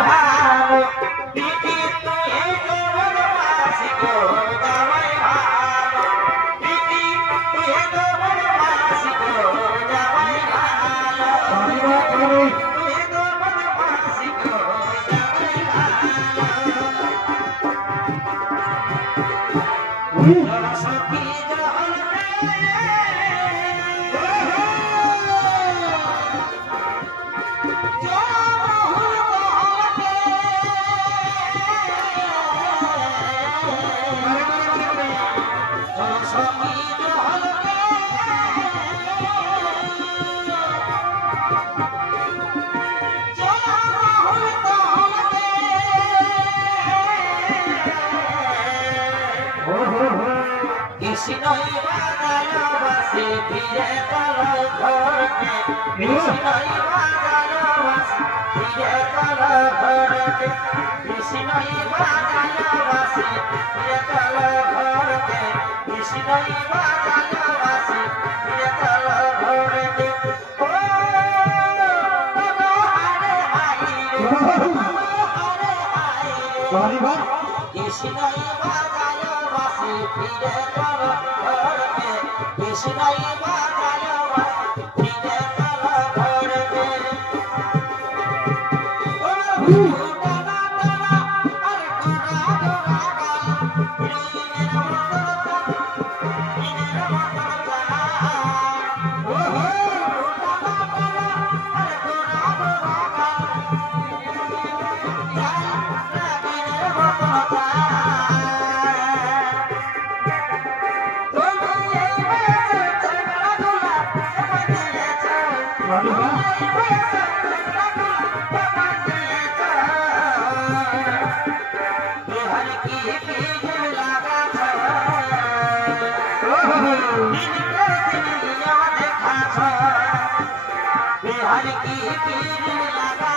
ভালো দিদি তুই তোর মাসি গো জামাই ভালো দিদি তুই তোর মাসি গো জামাই ভালো তুই তোর মাসি গো জামাই ভালো সখী Sinai bagaya basi pire kala ghorte Sinai bagaya basi pire kala ghorte Sinai bagaya basi pire kala ghorte Sinai bagaya basi pire kala ghorte O baba hare hai re Sinai bagaya basi pire kala Sinai bagaya basi pire kala ghorte Dana dana are kora dora iner motor dana dana dana are kora dora iner motor Bihar की पीर लगा